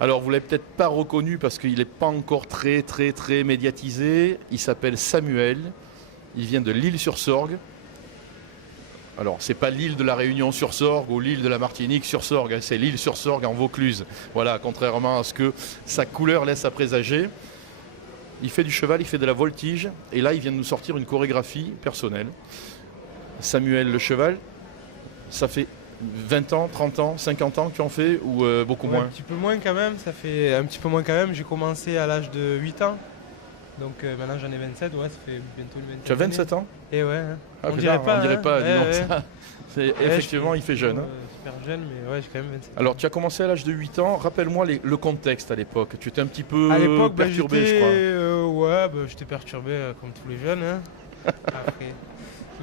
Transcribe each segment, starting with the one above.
Alors, vous ne l'avez peut-être pas reconnu parce qu'il n'est pas encore très, très, très médiatisé. Il s'appelle Samuel. Il vient de l'Île-sur-Sorgue. Alors, c'est pas l'île de la Réunion sur Sorgue ou l'île de la Martinique sur Sorgue, hein, c'est l'île sur Sorgue en Vaucluse. Voilà, contrairement à ce que sa couleur laisse à présager. Il fait du cheval, il fait de la voltige, et là, il vient de nous sortir une chorégraphie personnelle. Samuel le cheval, ça fait 20 ans, 30 ans, 50 ans que tu en fais, ou beaucoup moins? Un petit peu moins quand même, ça fait un petit peu moins quand même. J'ai commencé à l'âge de 8 ans. Donc maintenant j'en ai 27, ouais, ça fait bientôt une vingtaine. Tu as 27 ans? Et ouais, hein. Ah, On dirait pas, on dirait hein. pas, dis Ouais, donc, ouais. ça. Effectivement, il fait jeune. Hein. Super jeune, mais ouais, j'ai quand même 27 ans. Alors, tu as commencé à l'âge de 8 ans. Rappelle-moi le contexte à l'époque. Tu étais un petit peu À l'époque, perturbé, je crois. j'étais perturbé comme tous les jeunes. Hein. Après.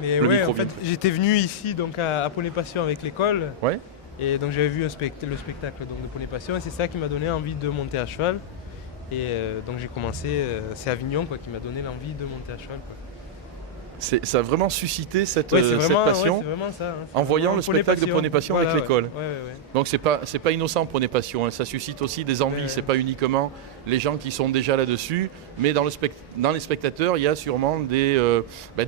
Mais Le ouais, micro en fait, vient. j'étais venu ici donc à Poney Passion avec l'école. Ouais. Et donc j'avais vu le spectacle donc, de Poney Passion et c'est ça qui m'a donné envie de monter à cheval. Et donc j'ai commencé, c'est Avignon quoi, qui m'a donné l'envie de monter à cheval. Quoi. Ça a vraiment suscité cette vraiment, passion c'est vraiment ça. Hein. en voyant Vraiment le spectacle de Poney Passion Voilà, avec l'école. Ouais. Donc c'est pas innocent Poney Passion, hein. Ça suscite aussi des envies. Ouais. C'est pas uniquement les gens qui sont déjà là-dessus, mais dans les spectateurs, il y a sûrement des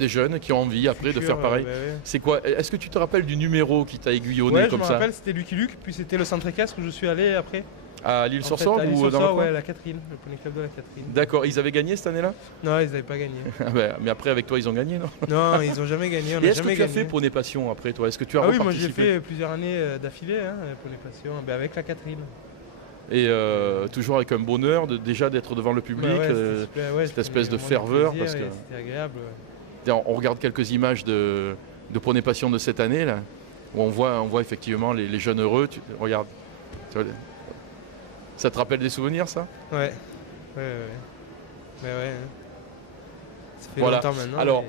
jeunes qui ont envie après de faire pareil. Ouais. C'est quoi? Est-ce que tu te rappelles du numéro qui t'a aiguillonné Ouais, je comme me ça? rappelle, c'était Lucky Luke, puis c'était le centre équestre où je suis allé après. À l'Île-sur-Sorgue à ou dans le l'Île-sur-Sorgue, coin? ouais, la Catherine, le Poney Club de la Catherine. D'accord, ils avaient gagné cette année-là? Non, ils n'avaient pas gagné. Ah ben, mais après avec toi ils ont gagné, non? Non, ils n'ont jamais gagné, on Et n'a est-ce que jamais tu as gagné. fait Poney Passion après toi? Est-ce que tu as Ah oui, moi j'ai reparticipé? fait plusieurs années d'affilée, hein, Poney Passion, avec la Catherine. Et toujours avec un bonheur déjà d'être devant le public, C'était super, ouais, cette espèce de vraiment ferveur, plaisir parce que et c'était agréable. on regarde quelques images de Poney Passion de cette année là, où on voit effectivement les jeunes heureux. Regarde, tu vois, ça te rappelle des souvenirs, ça? Ouais. Ouais. Ça fait Voilà. longtemps maintenant. Alors, mais-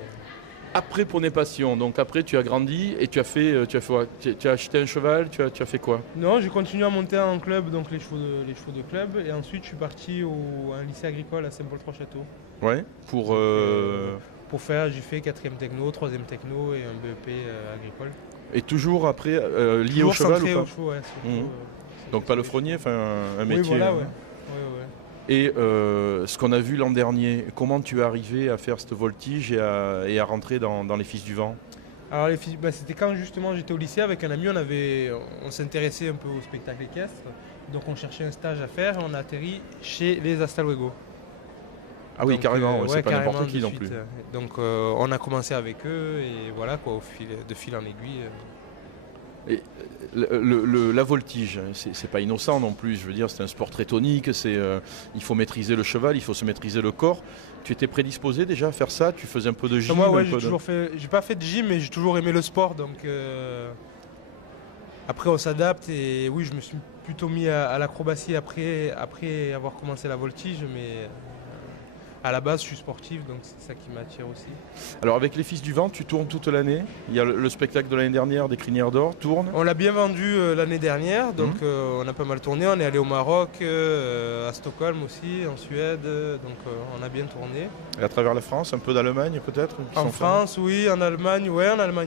Après Poney Passion, donc après tu as grandi et tu as acheté un cheval, tu as fait quoi? Non, j'ai continué à monter en club, donc les chevaux de club, et ensuite je suis parti à un lycée agricole à Saint-Paul-Trois-Châteaux. Ouais. J'ai fait 4e techno, 3e techno et un BEP agricole. Et toujours après lié Toujours au cheval centré ou au pas? chevaux, ouais, surtout, Mhm. Donc palefrenier, enfin un Oui, métier. voilà, hein. ouais. Et ce qu'on a vu l'an dernier, comment tu es arrivé à faire cette voltige et à rentrer dans les Fils du Vent? Alors c'était quand justement j'étais au lycée avec un ami, on s'intéressait un peu au spectacle équestre, donc on cherchait un stage à faire et on a atterri chez les Hasta Luego. Ah oui, Donc, carrément, ouais, c'est pas carrément, n'importe qui de non suite. plus. Donc on a commencé avec eux et voilà quoi, de fil en aiguille. Et la voltige, c'est pas innocent non plus, je veux dire, c'est un sport très tonique, il faut maîtriser le cheval, il faut se maîtriser le corps. Tu étais prédisposé déjà à faire ça? Tu faisais un peu de gym? Moi, ouais, un peu j'ai pas fait de gym, mais j'ai toujours aimé le sport, donc après on s'adapte et oui, je me suis plutôt mis à l'acrobatie après avoir commencé la voltige, mais à la base je suis sportif, donc c'est ça qui m'attire aussi. Alors avec les Fils du Vent, tu tournes toute l'année. Il y a le spectacle de l'année dernière des Crinières d'Or, tourne. On l'a bien vendu l'année dernière, donc on a pas mal tourné, on est allé au Maroc, à Stockholm aussi, en Suède, donc on a bien tourné. Et à travers la France, un peu d'Allemagne peut-être? En France, oui, en Allemagne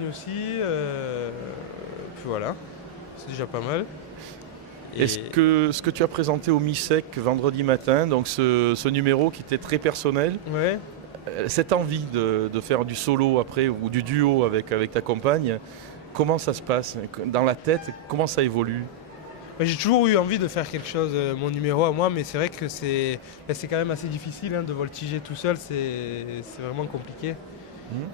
aussi. Puis voilà, c'est déjà pas mal. Et Est-ce que ce que tu as présenté au MISEC vendredi matin, donc ce numéro qui était très personnel, ouais. cette envie de faire du solo après ou du duo avec ta compagne, comment ça se passe dans la tête? Comment ça évolue? J'ai toujours eu envie de faire quelque chose, mon numéro à moi, mais c'est vrai que c'est quand même assez difficile hein, de voltiger tout seul, c'est vraiment compliqué.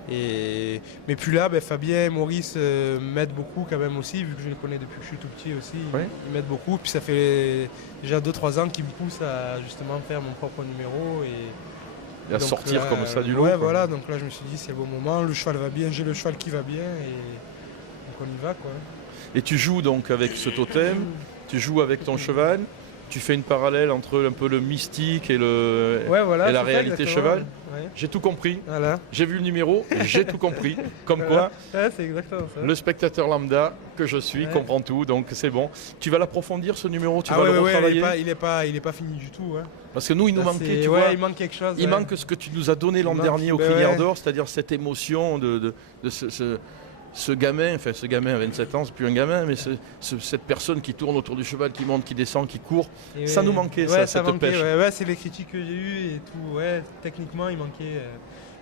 Mais puis là, Fabien et Maurice m'aident beaucoup quand même aussi, vu que je les connais depuis que je suis tout petit aussi, ils m'aident beaucoup. Puis ça fait déjà 2-3 ans qu'ils me poussent à justement faire mon propre numéro. Et à sortir là, comme ça du lot. Ouais, voilà, donc là je me suis dit c'est le bon moment, le cheval va bien, j'ai le cheval qui va bien, et donc on y va quoi. Et tu joues donc avec ce totem, tu joues avec ton cheval, tu fais une parallèle entre un peu le mystique et la réalité cheval. Ouais. J'ai tout compris. Voilà. J'ai vu le numéro, j'ai tout compris. Comme Voilà. quoi, Ouais, c'est exactement ça. le spectateur lambda que je suis comprend tout, donc c'est bon. Tu vas l'approfondir ce numéro, tu vas le Ouais, retravailler. il est pas fini du tout. Hein. Parce que nous, il nous Là, manquait, tu vois. il manque quelque chose. Il manque ce que tu nous as donné l'an dernier au Ben Crinière ouais. d'Or, c'est-à-dire cette émotion de ce gamin à 27 ans, c'est plus un gamin, mais cette personne qui tourne autour du cheval, qui monte, qui descend, qui court, Et ça nous manquait, ouais, ça te manquait, pêche. ouais, c'est les critiques que j'ai eues et tout. Ouais, techniquement, il manquait.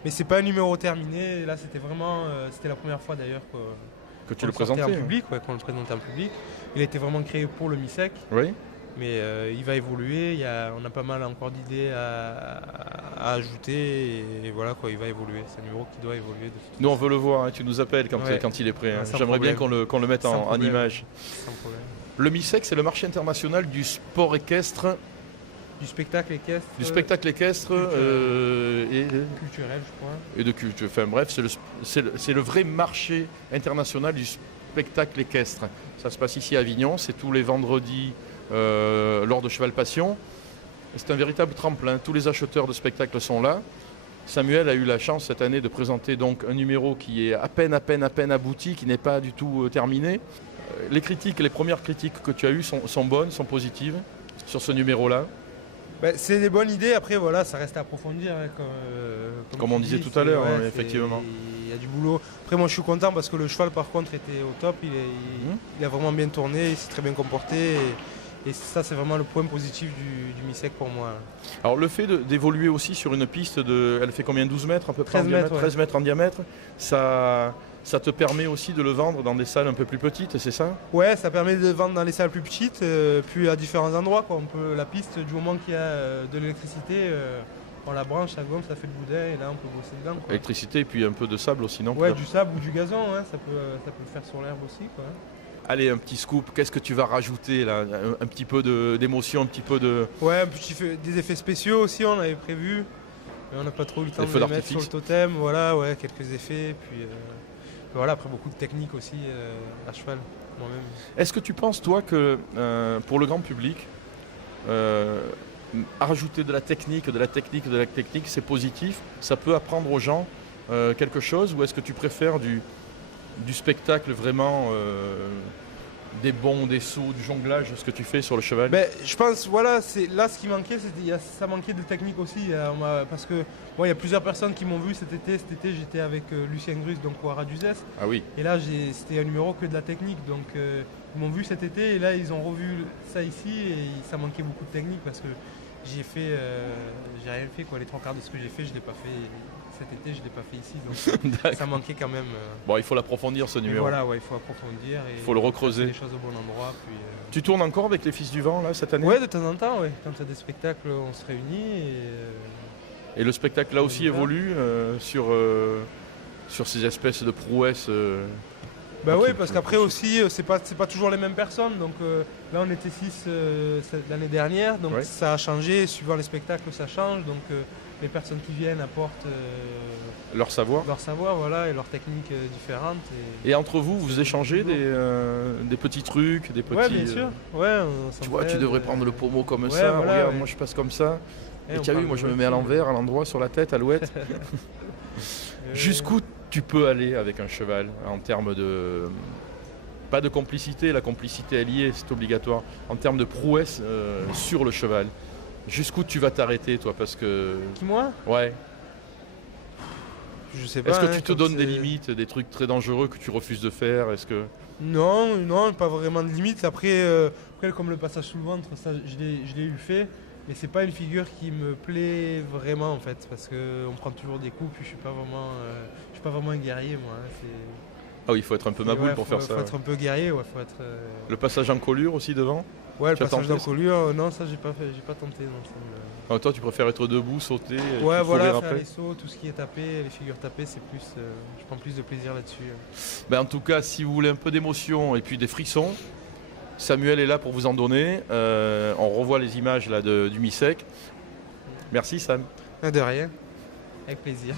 Mais c'est pas un numéro terminé. Et là, c'était vraiment. C'était la première fois d'ailleurs Que tu qu'on le présentais. en public, qu'on le présentait en public. Il a été vraiment créé pour le mi-sec. Oui. Mais il va évoluer, on a pas mal encore d'idées à ajouter et voilà quoi, il va évoluer, c'est un numéro qui doit évoluer. Nous on veut le voir, hein, tu nous appelles quand il est prêt. Hein. J'aimerais bien qu'on le mette en image. Sans problème. Le mi-sec, c'est le marché international du sport équestre. Du spectacle équestre. Du spectacle équestre et culturel, je crois. Et de culture. Enfin bref, c'est le vrai marché international du spectacle équestre. Ça se passe ici à Avignon, c'est tous les vendredis. Lors de Cheval Passion. C'est un véritable tremplin. Tous les acheteurs de spectacles sont là. Samuel a eu la chance cette année de présenter donc un numéro qui est à peine abouti, qui n'est pas du tout terminé. Les premières critiques que tu as eues sont bonnes, sont positives sur ce numéro-là. C'est des bonnes idées, après voilà, ça reste à approfondir. Hein, comme on disait tout à l'heure, effectivement. Il y a du boulot. Après moi je suis content parce que le cheval par contre était au top, il a vraiment bien tourné, il s'est très bien comporté. Et ça, c'est vraiment le point positif du mi-sec pour moi. Alors, le fait d'évoluer aussi sur une piste elle fait combien, 12 mètres à peu près 13 mètres, 13 mètres en diamètre, ça te permet aussi de le vendre dans des salles un peu plus petites, c'est ça? Ouais, ça permet de le vendre dans les salles plus petites, puis à différents endroits, quoi. La piste, du moment qu'il y a de l'électricité, on la branche, ça gomme, ça fait le boudin, et là, on peut bosser dedans, quoi. Électricité et puis un peu de sable aussi, non? Ouais, du sable ou du gazon, hein, ça peut le faire sur l'herbe aussi, quoi. Allez, un petit scoop, qu'est-ce que tu vas rajouter là? Un petit peu d'émotion, un petit peu de... Ouais, des effets spéciaux aussi, on avait prévu. Mais on n'a pas trop eu le temps de les mettre sur le totem. Voilà, ouais, quelques effets. Puis voilà, après beaucoup de technique aussi à cheval, moi-même. Est-ce que tu penses, toi, que pour le grand public, rajouter de la technique, c'est positif? Ça peut apprendre aux gens quelque chose? Ou est-ce que tu préfères du spectacle vraiment, des bonds, des sauts, du jonglage, ce que tu fais sur le cheval? Je pense, voilà, là ce qui manquait, ça manquait de technique aussi, parce que il y a plusieurs personnes qui m'ont vu cet été. Cet été, j'étais avec Lucien Grus, donc au Haras-d'Uzès. Ah oui. Et là, c'était un numéro que de la technique, donc ils m'ont vu cet été et là ils ont revu ça ici et ça manquait beaucoup de technique parce que j'ai rien fait, quoi. Les 3/4 de ce que j'ai fait, je l'ai pas fait. Cet été, je ne l'ai pas fait ici, donc ça manquait quand même. Bon, il faut l'approfondir ce numéro. Voilà, ouais, il faut approfondir. Il faut le recreuser. Les choses au bon endroit. Puis, Tu tournes encore avec les Fils du Vent là cette année? Ouais, de temps en temps, ouais. Quand il y a des spectacles, on se réunit. Et le spectacle là aussi évolue sur ces espèces de prouesses. Bah oui, parce qu'après aussi, c'est pas toujours les mêmes personnes. Donc là, on était 6 l'année dernière, donc ça a changé. Suivant les spectacles, ça change. Donc les personnes qui viennent apportent leur savoir, voilà, et leur technique différente. Et entre vous, vous échangez des petits trucs, des petits. Ouais, bien sûr. Ouais, tu vois, tu devrais prendre le pommeau comme ça. Voilà, regarde, moi je passe comme ça. Et tu as vu, moi je me mets à l'envers, à l'endroit, sur la tête, à l'ouette. Jusqu'où tu peux aller avec un cheval en termes de... Pas de complicité, la complicité est liée, c'est obligatoire. En termes de prouesse sur le cheval. Jusqu'où tu vas t'arrêter, toi, parce que... Qui, moi? Ouais. Je sais pas. Est-ce que tu te donnes des limites, des trucs très dangereux que tu refuses de faire? Est-ce que... Non, pas vraiment de limites. Après, comme le passage sous le ventre, ça, je l'ai eu fait. Mais c'est pas une figure qui me plaît vraiment en fait, parce qu'on prend toujours des coups, puis je suis pas vraiment un guerrier moi. Ah oui, il faut être un peu maboule pour faire ça. Il faut être un peu guerrier, ouais, faut être... Le passage en colure aussi devant? Ouais, le passage en colure, non, ça j'ai pas tenté. Non, toi tu préfères être debout, sauter, ouais, voilà, faire après. les sauts, tout ce qui est tapé, les figures tapées, c'est plus, je prends plus de plaisir là-dessus. En tout cas, si vous voulez un peu d'émotion et puis des frissons, Samuel est là pour vous en donner. On revoit les images là, du mi-sec. Merci Sam. De rien, avec plaisir.